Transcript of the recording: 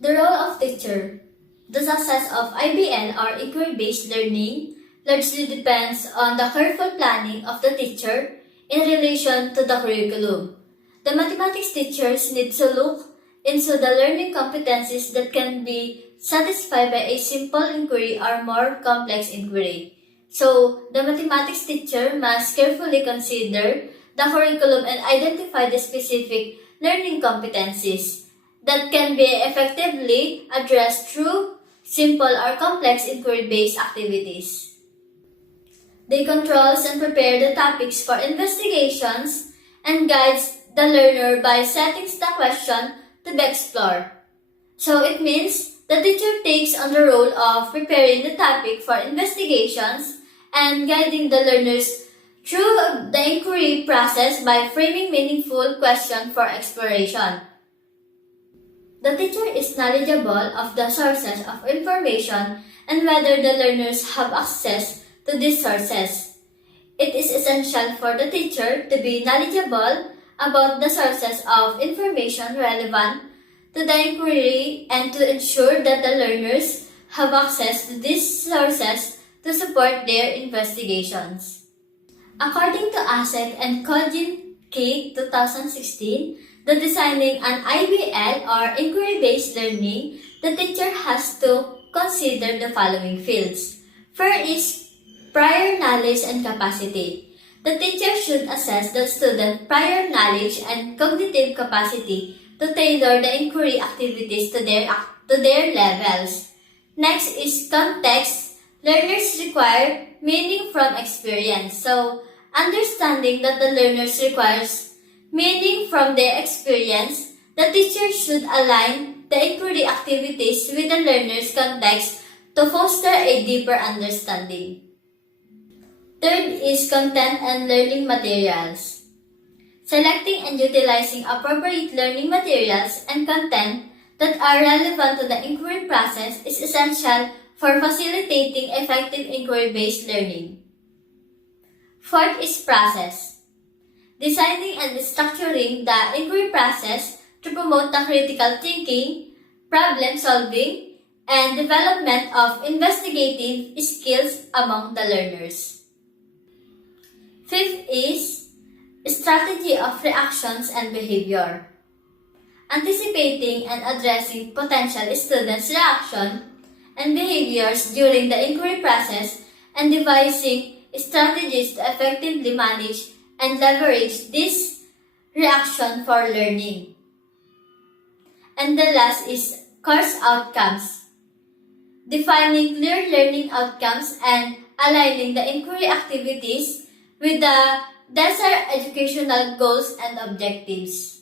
The role of teacher. The success of IBL or inquiry-based learning largely depends on the careful planning of the teacher in relation to the curriculum. The mathematics teachers need to look into the learning competencies that can be satisfied by a simple inquiry or more complex inquiry. So, the mathematics teacher must carefully consider the curriculum and identify the specific learning competencies that can be effectively addressed through simple or complex inquiry-based activities. They controls and prepare the topics for investigations and guides the learner by setting the question to be explored. So it means the teacher takes on the role of preparing the topic for investigations and guiding the learners through the inquiry process by framing meaningful questions for exploration. The teacher is knowledgeable of the sources of information and whether the learners have access to these sources. It is essential for the teacher to be knowledgeable about the sources of information relevant to the inquiry and to ensure that the learners have access to these sources to support their investigations. According to ASEC and Kojin K. 2016, the designing an IBL or inquiry-based learning, the teacher has to consider the following fields. First is prior knowledge and capacity. The teacher should assess the student's prior knowledge and cognitive capacity to tailor the inquiry activities to their levels. Next is context. Learners require meaning from experience. So, understanding that the learners requires meaning from their experience, the teacher should align the inquiry activities with the learner's context to foster a deeper understanding. Third is content and learning materials. Selecting and utilizing appropriate learning materials and content that are relevant to the inquiry process is essential for facilitating effective inquiry-based learning. Fourth is process. Designing and structuring the inquiry process to promote the critical thinking, problem solving, and development of investigative skills among the learners. Fifth is strategy of reactions and behavior. Anticipating and addressing potential students' reaction and behaviors during the inquiry process and devising strategies to effectively manage and leverage this reaction for learning. And the last is course outcomes. Defining clear learning outcomes and aligning the inquiry activities with the desired educational goals and objectives.